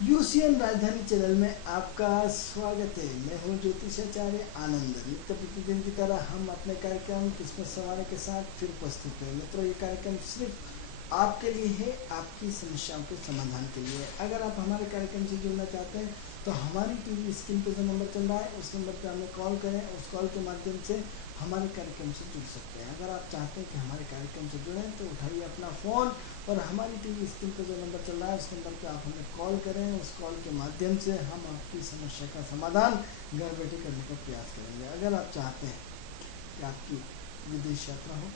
UCN राजधानी channel में आपका स्वागत है। मैं हूं ज्योतिषाचार्य आनंद। नित्य प्रतिदिन की तरह हम अपने कार्यक्रम किस्मत सवार के साथ फिर उपस्थित हैं। मित्रों, ये कार्यक्रम सिर्फ आपके लिए है, आपकी समस्याओं के समाधान के लिए। अगर आप हमारे कार्यक्रम से जुड़ना चाहते हैं तो हमारी टीवी स्क्रीन पर जो नंबर चल रहा है उस नंबर पर हमें कॉल करें। उस कॉल के माध्यम से हमारे कार्यक्रम से जुड़ सकते हैं। अगर आप चाहते हैं कि हमारे कार्यक्रम से जुड़ें तो उठाइए अपना फ़ोन और हमारी टीवी स्क्रीन पर जो नंबर चल रहा है उस नंबर पर आप हमें कॉल करें। उस कॉल के माध्यम से हम आपकी समस्या का समाधान घर बैठे करने का प्रयास करेंगे। अगर आप चाहते हैं कि आपकी विदेश यात्रा हो,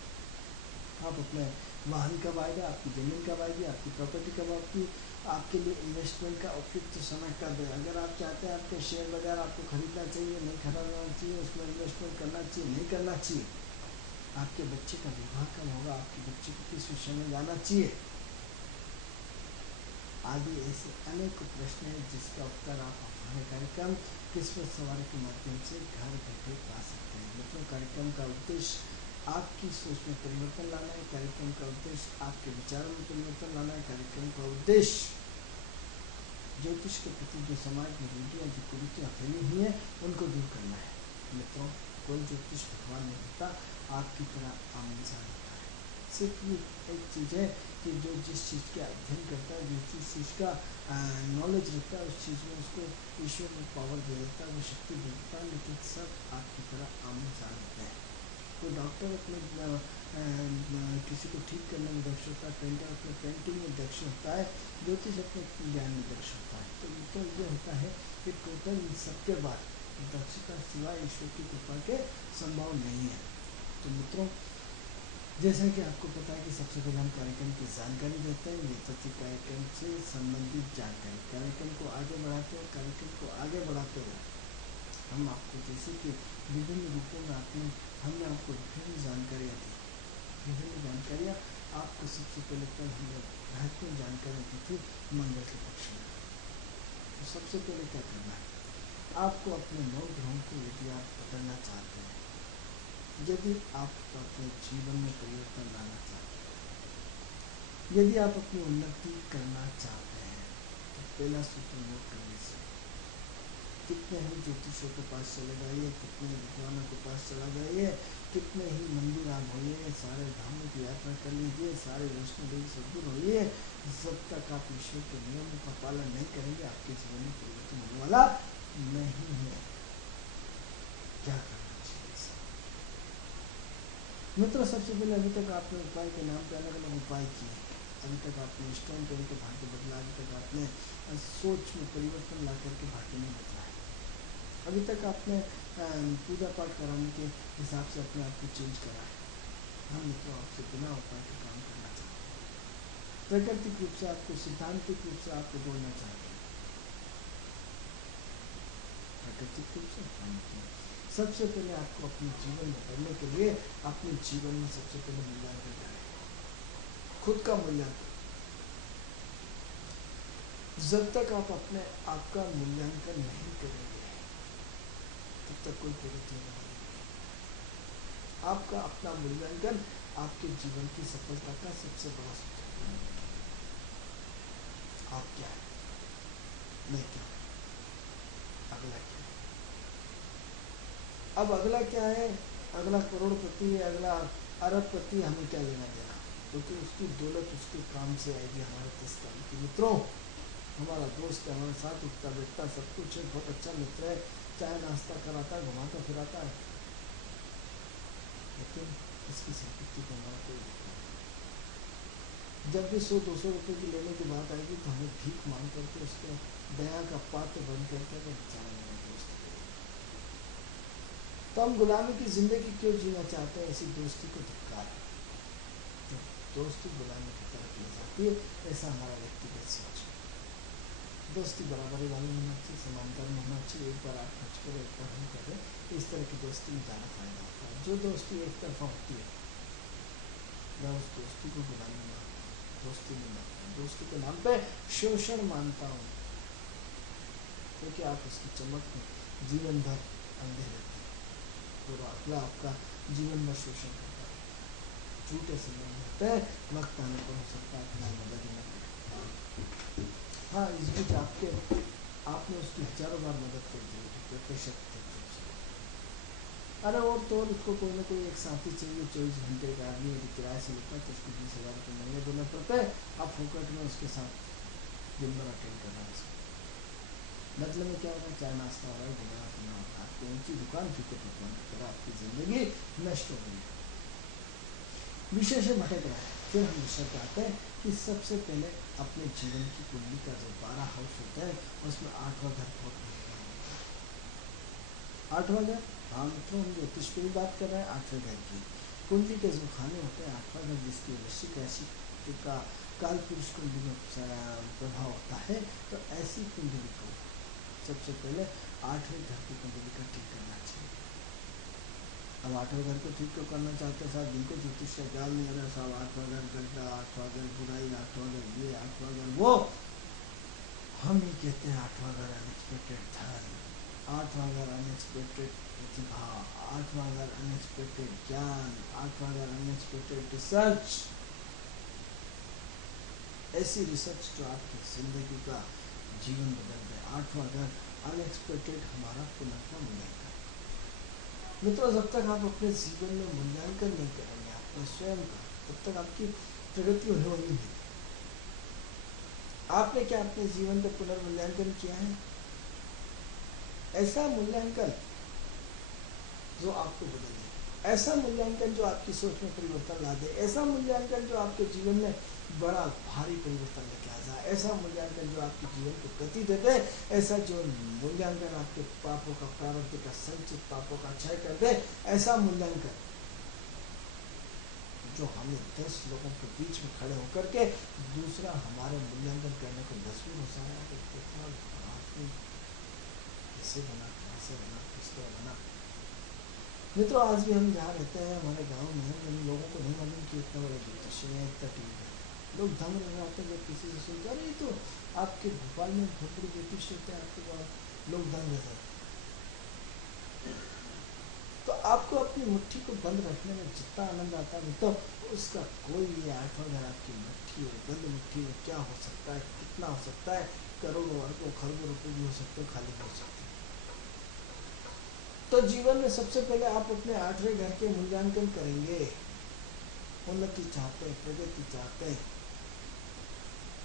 आप अपने वाहन कब आएगा, आपकी ज़मीन कब आएगी, आपकी प्रॉपर्टी कब आपकी, आपके लिए इन्वेस्टमेंट का उपयुक्त समय कब है, अगर आप चाहते हैं आपके शेयर बाजार आपको खरीदना चाहिए, नहीं खरीदना चाहिए, उसमें इन्वेस्टमेंट करना चाहिए, नहीं करना चाहिए, आपके बच्चे का विवाह कब होगा, आपके बच्चे को किस विषय में जाना चाहिए, आदि ऐसे अनेक प्रश्न हैं जिसका उत्तर आप हमारे कार्यक्रम किस्मत सवारी के माध्यम से घर बैठे पा सकते हैं। मित्रों, कार्यक्रम का उद्देश्य आपकी सोच में परिवर्तन लाना है। कार्यक्रम का उद्देश्य आपके विचारों में परिवर्तन लाना है। कार्यक्रम का उद्देश्य ज्योतिष के प्रति जो समाज में रूढ़ियाँ, जो कुरीतियाँ फैली हुई हैं उनको दूर करना है। मित्रों, कोई ज्योतिष भगवान नहीं होता, आपकी तरह आम इंसान होता है। सिर्फ ये एक चीज़ है कि जो जिस चीज़ का अध्ययन करता है, जो जिस चीज़ का नॉलेज रखता है, उस चीज़ में उसको ईश्वर में पावर दे देता है, वो शक्ति दे देता है। लेकिन सब आपकी तरह आम इंसान होते हैं। कोई डॉक्टर अपने किसी को ठीक करने में दक्ष होता है, पेंटर अपने पेंटिंग में दक्ष होता है, ज्योतिष अपने ज्ञान में दक्ष होता है। तो ये होता है कि टोटल इन सबके बाद दक्षता सिवाय ईश्वर की कृपा के संभव नहीं है। तो मित्रों, जैसा कि आपको पता है कि सबसे पहले हम कार्यक्रम की जानकारी देते हैं। ये तथ्य कार्यक्रम से संबंधित जानकारी कार्यक्रम को आगे बढ़ाते हैं। कार्यक्रम को आगे बढ़ाते हुए हम आपको जैसे कि विभिन्न रूपों में हमने आपको विभिन्न जानकारियाँ दी। विभिन्न जानकारियाँ आपको सबसे पहले तो हमने महत्वपूर्ण जानकारियाँ दी थी मंगल के पक्ष में। तो सबसे पहले क्या करना है, आपको अपने 9 ग्रहों को यदि आप बदलना चाहते हैं, यदि आप अपने जीवन में परिवर्तन लाना चाहते हैं, यदि आप अपनी उन्नति करना चाहते हैं, तो पहला सूत्र नोट कर लीजिए। कितने ही ज्योतिषों के पास चले जाइए, कितने ही विद्वानों के पास चला जाइए, कितने ही मंदिर आप होइए, सारे धामों की यात्रा कर लीजिए, सारे वैष्णो देवी सदगुरु होइए, जब तक आप ईश्वर के नियमों का पालन नहीं करेंगे आपके जीवन में परिवर्तन होने वाला नहीं है। क्या करना चाहिए मित्रों? सबसे पहले अभी तक आपने उपाय के नाम पे अलग अलग उपाय किए। अभी तक आपने स्ट्रॉन्ग करके भाग्य बदला, अभी तक आपने सोच में परिवर्तन ला करके भाग्य नहीं बदला है। अभी तक आपने पूजा पाठ कराने के हिसाब से अपने आप को चेंज करा है। हम मित्रों आपसे बिना उपाय के काम करना चाहते हैं। प्राकृतिक रूप से आपको, सिद्धांतिक रूप से आपको बोलना चाहते हैं। प्राकृतिक रूप से सबसे पहले आपको अपने जीवन में करने के लिए अपने जीवन में सबसे पहले मूल्यांकन करें, खुद का मूल्यांकन। जब तक आप अपने आपका मूल्यांकन नहीं करेंगे तब तक कोई प्रगति नहीं होगी। आपका अपना मूल्यांकन आपके जीवन की सफलता का सबसे बड़ा सूचक है। आप क्या है, मैं क्या हूँ, अगला क्या है। अब अगला क्या है, अगला करोड़पति, अगला अरबपति, हमें क्या लेना देना, क्योंकि उसकी दौलत उसके काम से आएगी हमारे 10 काम की। मित्रों, हमारा दोस्त है, हमारे साथ उठता बैठता सब कुछ है, बहुत अच्छा मित्र है, चाय नाश्ता कराता है, घुमाता फिराता है, लेकिन इसकी संपत्ति को हमारा कोई देखना नहीं। जब भी 100-200 रुपये की लेने की बात आएगी तो हमें भीख मांग करके उसको दया का पात्र बन करके वो बेचारा मेरा दोस्त है। तो हम गुलामी की जिंदगी क्यों जीना चाहते हैं? ऐसी दोस्ती को धिक्कार है। तो दोस्ती गुलामी की तरफ ले जाती है, ऐसा हमारा व्यक्तिगत सोच है। दोस्ती बराबरी वाली होना चाहिए, समानता में होना चाहिए। एक बार आप खर्च करें, एक बार हम करें, इस तरह की दोस्ती में ज़्यादा फायदा होता है। जो दोस्ती एक तरफा होती है, मैं उस दोस्ती को गुलामी मानता हूँ, दोस्ती नहीं मानता। दोस्ती के नाम पे शोषण मानता हूँ, क्योंकि आप उसकी चमक में जीवन भर अंधे रहते हैं और अगला आपका जीवन भर शोषण करता है। झूठे संबंध होते हैं, वक्त आने पर हो सकता है अपना मदद ही न करें। हाँ, इस बीच आपने उसकी हजारों बार मदद कर दी होगी, बेशक। अरे और तो और उसको कोई ना कोई एक साथी चाहिए 24 घंटे का आदमी, यदि किराए से लेता है तो उसको 20,000 रुपये महीने देना पड़ता है। आप फोकट में उसके साथ दिन भर अटेंड करना है। मतलब में क्या होगा, चाय नाश्ता हो रहा है, गुजारा करना होता है, आपको ऊँची दुकान फीके पकवान की तरह आपकी ज़िंदगी नष्ट हो गई। विषय से भटक रहा है। फिर हम विषय पे आते हैं कि सबसे पहले अपने जीवन की कुंडली का जो 12 हाउस होता है उसमें 8वां घर बहुत महत्वपूर्ण होता है। 8वां घर, हाँ मित्रों, हम ज्योतिष पे भी बात कर रहे हैं। 8वें घर की कुंडली के जो खाने होते हैं, 8वां घर जिसकी वृश्चिक राशि का काल पुरुष कुंडली में प्रभाव होता है, तो ऐसी कुंडली को सबसे पहले 8वें घर की कुंडली का ठीक करना चाहिए। अब 8वें घर को ठीक क्यों करना चाहते हैं साहब, जिनको ज्योतिष का ज्ञान नहीं है साहब, 8वां घर गड्ढा, 8वां घर बुराई, 8वां घर ये, 8वां घर वो, हम ही कहते हैं 8वां घर अनएक्सपेक्टेड धन, 8वां घर अनएक्सपेक्टेड प्रतिभा, 8वां घर अनएक्सपेक्टेड ज्ञान, 8वां घर अनएक्सपेक्टेड रिसर्च, ऐसी रिसर्च जो आपकी जिंदगी का जीवन बदल दे। 8वां घर अनएक्सपेक्टेड हमारा पुनर्जन्म मूल्यांकन। मित्रों, जब तक आप अपने जीवन में मूल्यांकन नहीं करेंगे अपने स्वयं का, तब तक आपकी प्रगति होनी नहीं। आपने क्या अपने जीवन का पुनर्मूल्यांकन किया है? ऐसा मूल्यांकन जो आपको बदल दे, ऐसा मूल्यांकन जो आपकी सोच में परिवर्तन ला दे, ऐसा मूल्यांकन जो आपके जीवन में बड़ा भारी परिवर्तन लेके आ जाए, ऐसा मूल्यांकन जो आपके जीवन को गति दे दे, ऐसा जो मूल्यांकन आपके पापों का, प्रारब्ध का, संचित पापों का क्षय कर दे, ऐसा मूल्यांकन जो हमें 10 लोगों के बीच में खड़े होकर के दूसरा हमारे मूल्यांकन करने को मजबूर हो जाए कि कितना आदमी कैसे बना, कैसे बना, किस तरह बना। मित्रों, आज भी हम जहाँ रहते हैं हमारे गांव में, इन लोगों को नहीं मालूम कि इतना बड़ा ज्योतिषी है, इतना टीवी है। लोग दंग रह जाते हैं जब किसी से सुनते, अरे तो आपके भोपाल में बहुत बड़ी ज्योतिष होते हैं आपके गाँव, लोग दंग रह जाते। तो आपको अपनी मुट्ठी को बंद रखने में जितना आनंद आता है, तो उसका कोई ये 8वां घर आपकी मुट्ठी है, बंद मुट्ठी में क्या हो सकता है, कितना हो सकता है, करोड़ों अरबों खरबों रुपए भी हो सकते हैं, खाली हो सकते हैं। तो जीवन में सबसे पहले आप अपने 8वें घर के मूल्यांकन करेंगे। उन्नति चाहते हैं, प्रगति चाहते हैं।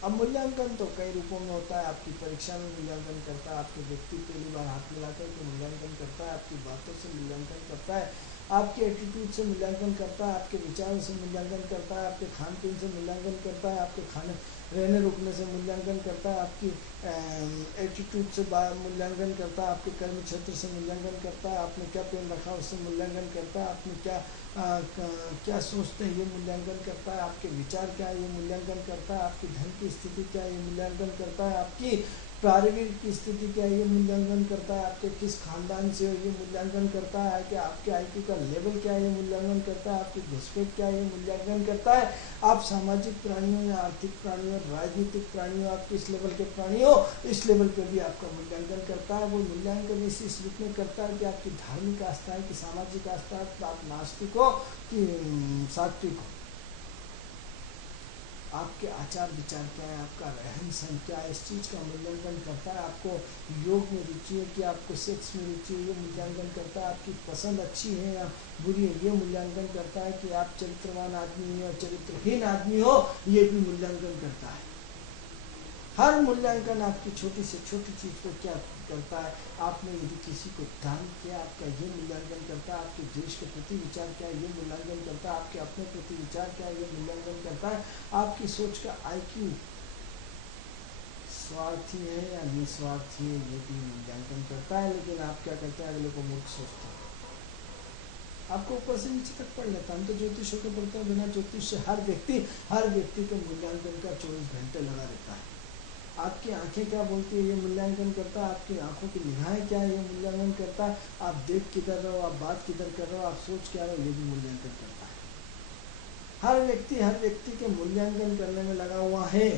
अब मूल्यांकन तो कई रूपों में होता है। आपकी परीक्षा में मूल्यांकन करता है, आपके व्यक्ति पहली बार हाथ मिलाकर के मूल्यांकन करता है, आपकी बातों से मूल्यांकन करता है, आपके एटीट्यूड से मूल्यांकन करता है, आपके विचारों से मूल्यांकन करता है, आपके खान पीन से मूल्यांकन करता है, आपके खाने रहने रुकने से मूल्यांकन करता है, आपकी एटीट्यूड से मूल्यांकन करता है, आपके कर्म क्षेत्र से मूल्यांकन करता है, आपने क्या पहन रखा उससे मूल्यांकन करता है, आपने क्या सोचते हैं ये मूल्यांकन करता है, आपके विचार क्या है ये मूल्यांकन करता है, आपकी धन की स्थिति क्या है ये मूल्यांकन करता है, आपकी पारिवारिक की स्थिति क्या है ये मूल्यांकन करता है, आपके किस खानदान से हो ये मूल्यांकन करता है, कि आपके आईक्यू का लेवल क्या है ये मूल्यांकन करता है, आपकी घुसपैठ क्या है ये मूल्यांकन करता है, आप सामाजिक प्राणी हो या आर्थिक प्राणी हो, राजनीतिक प्राणी हो, आप किस लेवल के प्राणी हो, इस लेवल पर भी आपका मूल्यांकन करता है। वो मूल्यांकन इस रूप में करता है कि आपकी धार्मिक आस्था है कि सामाजिक आस्था है, तो आप नास्तिक हो कि सात्विक हो, आपके आचार विचार क्या है, आपका रहन सहन क्या है, इस चीज़ का मूल्यांकन करता है। आपको योग में रुचि है कि आपको सेक्स में रुचि है, ये मूल्यांकन करता है। आपकी पसंद अच्छी है या बुरी है, ये मूल्यांकन करता है। कि आप चरित्रवान आदमी हो या चरित्रहीन आदमी हो, ये भी मूल्यांकन करता है। हर मूल्यांकन आपकी छोटी से छोटी चीज़ को क्या करता है, आपने यदि किसी को दान किया, आपका ये मूल्यांकन करता है। आपके देश के प्रति विचार क्या है ये मूल्यांकन करता है। आपके अपने प्रति विचार क्या है ये मूल्यांकन करता है। आपकी सोच का आईक्यू स्वार्थी है या निस्वार्थी है ये भी मूल्यांकन करता है। लेकिन आप क्या करते हैं, अगले को मूर्ख सोचते हैं, आपको ऊपर से नीचे तक पढ़ लेता। हम तो ज्योतिष होकर पढ़ते हैं, बिना ज्योतिष से हर व्यक्ति के मूल्यांकन का 24 घंटे लगा रहता है। आपकी आंखें क्या बोलती है ये मूल्यांकन करता है, आपकी आंखों की निगाहें क्या है ये मूल्यांकन करता है, आप देख किधर रहो, आप बात किधर कर रहे हो, आप सोच क्या रहे हो, ये भी मूल्यांकन करता है। हर व्यक्ति के मूल्यांकन करने में लगा हुआ है।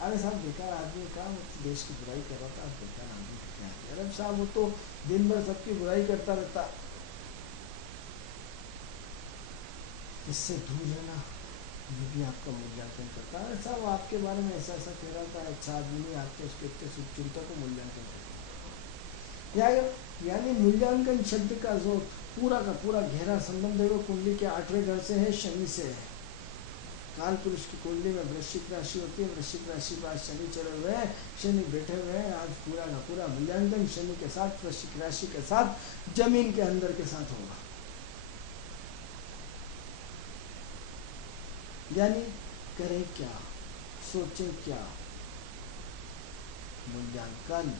अरे साहब बेकार आदमी का देश की बुराई कर रहा था, बेकार आदमी क्या है, अरे साहब वो तो दिन भर सबकी बुराई करता रहता। इससे दूर रहना, ये भी आपका मूल्यांकन करता है। साहब आपके बारे में ऐसा ऐसा कह रहा था, अच्छा आदमी नहीं, आपके उसके इतने शुभचिंतक को मूल्यांकन करता है। यानी मूल्यांकन शब्द का जो पूरा का पूरा गहरा संबंध है वो कुंडली के 8वें घर से है, शनि से है। काल पुरुष की कुंडली में वृश्चिक राशि होती है, वृश्चिक राशि पर आज शनि चढ़े हुए हैं, शनि बैठे हुए हैं। आज पूरा का पूरा मूल्यांकन शनि के साथ, वृश्चिक राशि के साथ, जमीन के अंदर के साथ होगा। यानी करें क्या, सोचें क्या, मूल्यांकन।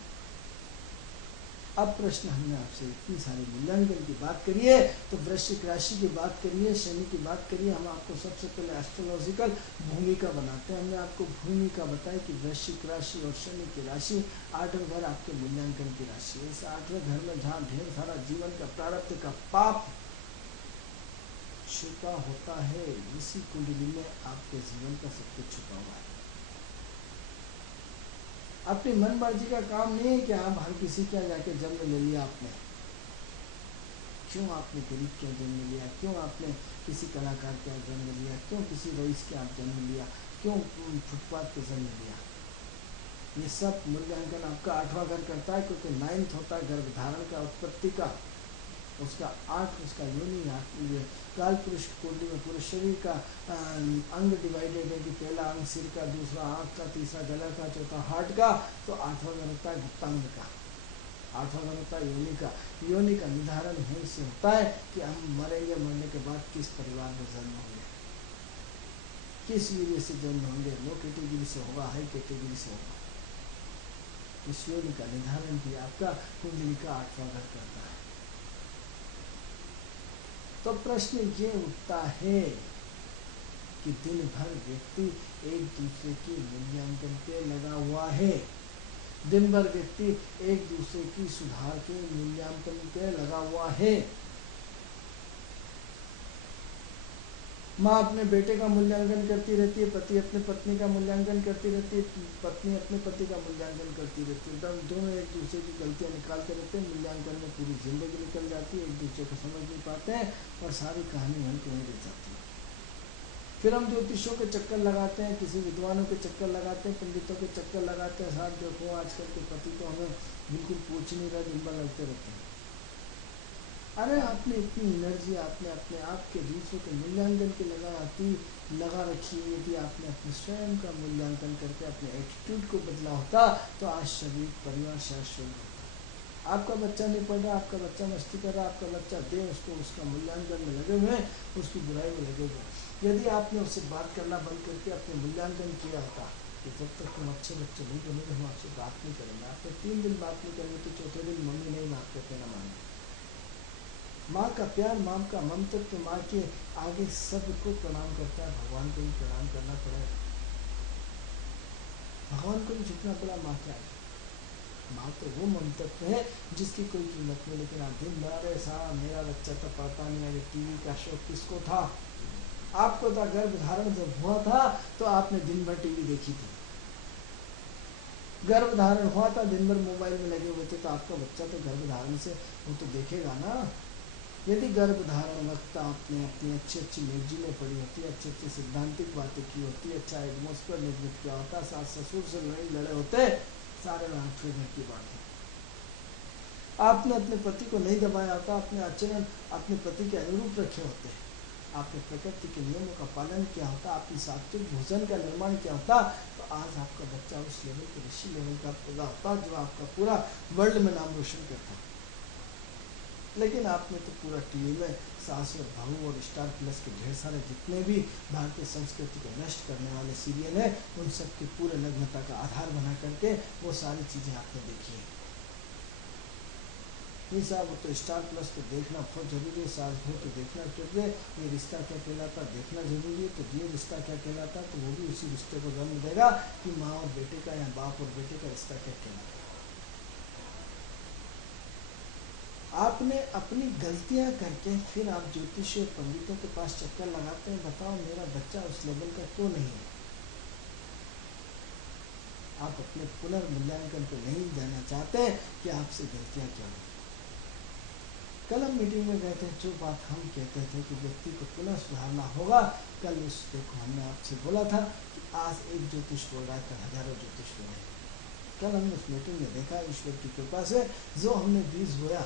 अब प्रश्न हमने आपसे इतनी सारी मूल्यांकन की बात करी है, तो वृश्चिक राशि की बात करिए, शनि की बात करिए। हम आपको सबसे पहले एस्ट्रोलॉजिकल भूमिका बनाते हैं। हमने आपको भूमिका बताई कि वृश्चिक राशि और शनि की राशि 8वें घर आपके मूल्यांकन की राशि है। इस 8वें घर में जहाँ ढेर सारा जीवन का प्रारब्ध का पाप छुपा होता है, इसी कुंडली में आपके जीवन का सब कुछ छुपा हुआ है। अपनी मनमर्जी का काम नहीं है कि आप हर किसी क्या जाके जन्म ले लिया आपने। क्यों आपने गरीब क्या जन्म लिया, क्यों आपने किसी कलाकार क्या जन्म लिया, क्यों किसी रईस के आप जन्म लिया, क्यों फुटपाथ पे जन्म लिया। ये सब मूल्यांकन आपका 8वां घर करता है, क्योंकि 9th होता है गर्भधारण का, उत्पत्ति का। उसका 8 उसका योनि काल पुरुष की कुंडली में पूरे शरीर का अंग डिवाइडेड है कि पहला अंग सिर का, दूसरा आँख का, तीसरा गला का, चौथा हार्ट का। तो 8वां घर होता है गुप्तांग का, 8वां घर होता है योनि का। योनि का निर्धारण यहीं से होता है कि हम मरेंगे, मरने के बाद किस परिवार में जन्म होंगे, किस वीर्य से जन्म होंगे, लो कैटेगरी से होगा, हाई कैटेगरी से होगा। इस योनि का निर्धारण भी आपका कुंडली का 8वां घर करता है। तो प्रश्न ये उठता है कि दिन भर व्यक्ति एक दूसरे की मूल्यांकन पे लगा हुआ है, दिन भर व्यक्ति एक दूसरे की सुधार के मूल्यांकन पे लगा हुआ है। माँ अपने बेटे का मूल्यांकन करती रहती है, पति अपने पत्नी का मूल्यांकन करती रहती है, पत्नी अपने पति का मूल्यांकन करती रहती है। तब दोनों एक दूसरे की गलतियाँ निकालते रहते हैं, मूल्यांकन में पूरी जिंदगी निकल जाती है, एक दूसरे को समझ नहीं पाते हैं और सारी कहानी वहीं को वहीं रह जाती है। फिर हम ज्योतिषों के चक्कर लगाते हैं, किसी विद्वानों के चक्कर लगाते हैं, पंडितों के चक्कर लगाते हैं। साहब देखो आजकल के पति तो हमें बिल्कुल पूछ नहीं रहा, दिन भर लगते रहते हैं। अरे आपने इतनी एनर्जी आपने अपने आप के दूसरों के मूल्यांकन के लगा रखी है। यदि आपने अपने स्वयं का मूल्यांकन करके अपने एटीट्यूड को बदला होता तो आज शरीर परिवार शाश्वत होता। आपका बच्चा नहीं पढ़ रहा, आपका बच्चा मस्ती कर रहा, आपका बच्चा दे उसको उसका मूल्यांकन में लगे हुए, उसकी बुराई में लगे हुए। यदि आपने उससे बात करना बंद करके अपने मूल्यांकन किया होता कि जब तक तुम अच्छे बच्चे नहीं बनेंगे हम आपसे बात नहीं करेंगे, आपने 3 दिन बात नहीं करेंगे तो चौथे दिन मम्मी नहीं बात करते ना माने। माँ का प्यार, माँ का ममता तो माँ के आगे सबको प्रणाम करता है, भगवान को भी प्रणाम करना पड़ेगा। भगवान को भी झुकना पड़ा माँ के आगे। माँ तो वो ममतत्व है जिसकी कोई कीमत नहीं। लेकिन आप दिन भर साहब मेरा बच्चा तो पढ़ता नहीं है, टीवी का शौक किसको था? आपको था। गर्भधारण जब हुआ था तो आपने दिन भर टीवी देखी थी, गर्भधारण हुआ था दिन भर मोबाइल में लगे हुए थे, तो आपका बच्चा तो गर्भधारण से वो तो देखेगा ना। यदि गर्भधारण वक्त आपने अपनी अच्छी अच्छी मैगजीनें पढ़ी होती, अच्छी अच्छी सिद्धांतिक बातें की होती, अच्छा एटमोस्फेयर निर्मित किया होता, सास ससुर से नहीं लड़े होते, सारे आठवें घर की बात है। आपने अपने पति को नहीं दबाया होता, अपने आचरण अपने पति के अनुरूप रखे होते, आपने प्रकृति के नियमों का पालन किया होता, आपकी सात्विक भोजन का निर्माण किया होता, तो आज आपका बच्चा उस लेवल के ऋषि लेवल का पैदा होता जो आपका पूरा वर्ल्ड में नाम रोशन करता। लेकिन आपने तो पूरा टीवी में सास और बहू और स्टार प्लस के ढेर सारे जितने भी भारतीय संस्कृति को नष्ट करने वाले सीरियल हैं, उन सब के पूरे नग्नता का आधार बना करके वो सारी चीज़ें आपने देखी है। नहीं साहब वो तो स्टार प्लस तो देखना बहुत जरूरी है, सास बहू तो देखना चाहिए, ये रिश्ता क्या कहलाता देखना जरूरी है, तो ये रिश्ता क्या कहलाता तो वो भी उसी रिश्ते को जन्म देगा कि माँ और बेटे का या बाप और बेटे का रिश्ता क्या कहलाता। आपने अपनी गलतियां करके फिर आप ज्योतिषी और पंडितों के पास चक्कर लगाते हैं, बताओ मेरा बच्चा उस लेवल का क्यों नहीं है। आप अपने पुनर्मूल्यांकन पे नहीं जाना चाहते कि आपसे गलतियां क्या हुई। कल हम मीटिंग में गए थे, जो बात हम कहते थे कि व्यक्ति को पुनः सुधारना होगा, कल उस देखो हमने आपसे बोला था कि आज एक ज्योतिष बोल रहा है, कल हजारों ज्योतिष बोल रहे हैं। कल हमने उस मीटिंग में देखा ईश्वर की कृपा से जो हमने बीज बोया,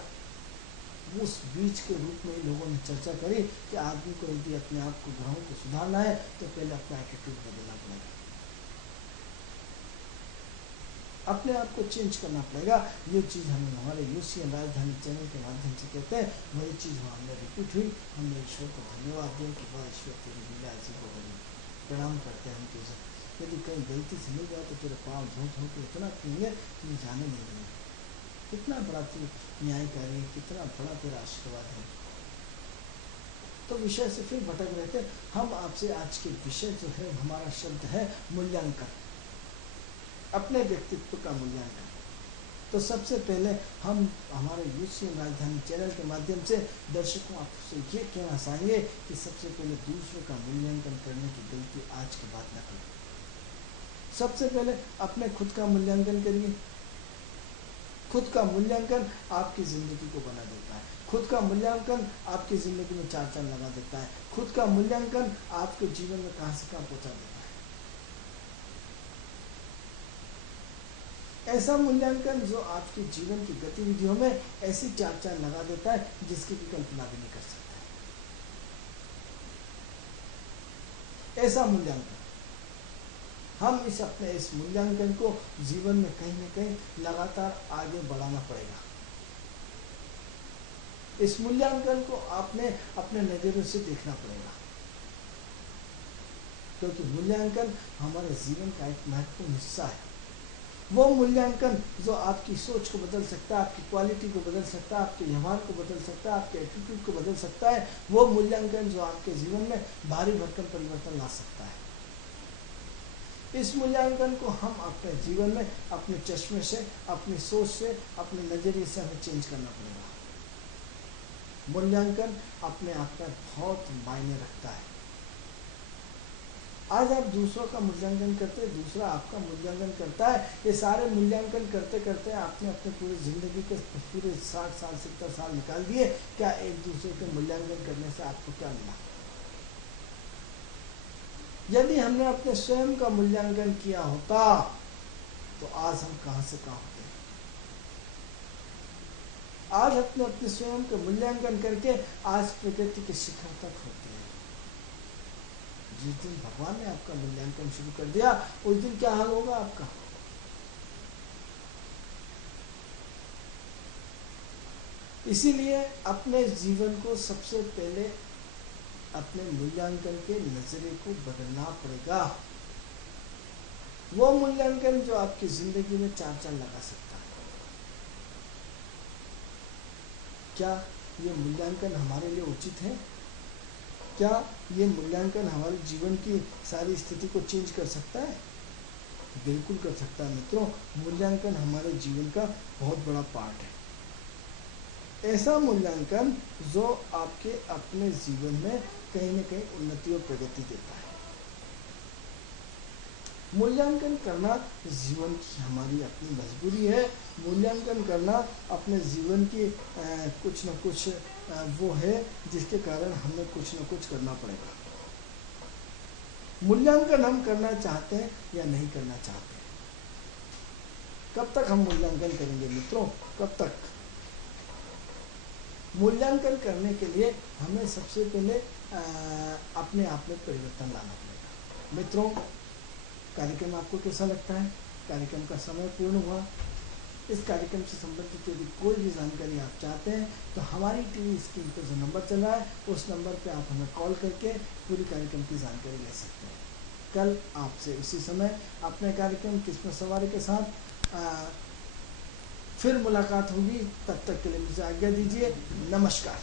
उस बीज के रूप में लोगों ने चर्चा करी कि आदमी को यदि अपने आप को, ग्रहों को सुधारना है तो पहले अपना एटीट्यूड बदलना पड़ेगा, अपने आप को चेंज करना पड़ेगा। ये चीज़ हमें हमारे यूसीएन राजधानी चैनल के माध्यम से कहते हैं, वही चीज़ वहाँ हमने रिपीट हुई। हमने ईश्वर को धन्यवाद दिया कि वाह ईश्वर तेरी लीला ऐसी हो गई, प्रणाम करते हैं हम तुझे। यदि कहीं गलती से मिल जाए तो तेरे पाँव धो के इतना पिएंगे कि जाने नहीं देंगे। कितना बड़ा तू न्यायकारी, कितना बड़ा तेरा आशीर्वाद है। तो विषय से फिर भटक रहे थे हम। आपसे आज के विषय जो है, हमारा शब्द है मूल्यांकन, अपने व्यक्तित्व का मूल्यांकन। तो सबसे पहले हम हमारे यूसीएन राजधानी चैनल के माध्यम से दर्शकों आपसे ये कहना चाहेंगे कि सबसे पहले दूसरों का मूल्यांकन करने की गलती आज के बाद न करें। सबसे पहले अपने खुद का मूल्यांकन करिए। खुद का मूल्यांकन आपकी ज़िंदगी को बना देता है। खुद का मूल्यांकन आपकी ज़िंदगी में चार चांद लगा देता है। खुद का मूल्यांकन आपके जीवन में कहाँ से कहाँ पहुँचा देता है। ऐसा मूल्यांकन जो आपके जीवन की गतिविधियों में ऐसी चार चांद लगा देता है जिसकी भी कल्पना भी नहीं कर सकता। ऐसा मूल्यांकन, हम इस मूल्यांकन को जीवन में कहीं न कहीं लगातार आगे बढ़ाना पड़ेगा। इस मूल्यांकन को आपने अपने नजरों से देखना पड़ेगा, क्योंकि मूल्यांकन हमारे जीवन का एक महत्वपूर्ण हिस्सा है। वो मूल्यांकन जो आपकी सोच को बदल सकता है, आपकी क्वालिटी को बदल सकता है, आपके व्यवहार को बदल सकता है, आपके एटीट्यूड को बदल सकता है। वो मूल्यांकन जो आपके जीवन में भारी भरकम परिवर्तन ला सकता है। इस मूल्यांकन को हम अपने जीवन में अपने चश्मे से, अपनी सोच से, अपने नजरिए से हमें चेंज करना पड़ेगा। मूल्यांकन अपने आप में बहुत मायने रखता है। आज आप दूसरों का मूल्यांकन करते हैं, दूसरा आपका मूल्यांकन करता है। ये सारे मूल्यांकन करते करते आपने अपने पूरी जिंदगी के पूरे 60 साल 70 साल निकाल दिए। क्या एक दूसरे के मूल्यांकन करने से आपको क्या मिला? यदि हमने अपने स्वयं का मूल्यांकन किया होता तो आज हम कहां से कहां होते। आज अपने स्वयं का मूल्यांकन करके आज प्रकृति के शिखर तक होते हैं। जिस दिन भगवान ने आपका मूल्यांकन शुरू कर दिया, उस दिन क्या हाल होगा आपका? इसीलिए अपने जीवन को सबसे पहले अपने मूल्यांकन के नजरिए को बदलना पड़ेगा। वो मूल्यांकन जो आपकी जिंदगी में चार चांद लगा सकता है। क्या ये मूल्यांकन हमारे लिए उचित है? क्या ये मूल्यांकन हमारे जीवन की सारी स्थिति को चेंज कर सकता है? बिल्कुल कर सकता है मित्रों। मूल्यांकन हमारे जीवन का बहुत बड़ा पार्ट है। ऐसा मूल्यांकन जो आपके अपने जीवन में कहीं न कहीं उन्नति और प्रगति देता है। मूल्यांकन करना जीवन की हमारी अपनी मजबूरी है। मूल्यांकन करना अपने जीवन की कुछ न कुछ वो है जिसके कारण हमें कुछ न कुछ करना पड़ेगा। मूल्यांकन हम करना चाहते हैं या नहीं करना चाहते? कब तक हम मूल्यांकन करेंगे मित्रों? कब तक? मूल्यांकन करने के लिए हमें सबसे पहले अपने आप में परिवर्तन लाना पड़ेगा। मित्रों, कार्यक्रम आपको कैसा लगता है? कार्यक्रम का समय पूर्ण हुआ। इस कार्यक्रम से संबंधित यदि कोई भी जानकारी आप चाहते हैं तो हमारी टीवी स्क्रीन पर जो नंबर चल रहा है उस नंबर पे आप हमें कॉल करके पूरी कार्यक्रम की जानकारी ले सकते हैं। कल आपसे इसी समय अपने कार्यक्रम किस्मत सवारी के साथ फिर मुलाकात होगी। तब तक के लिए मुझे आज्ञा दीजिए। नमस्कार।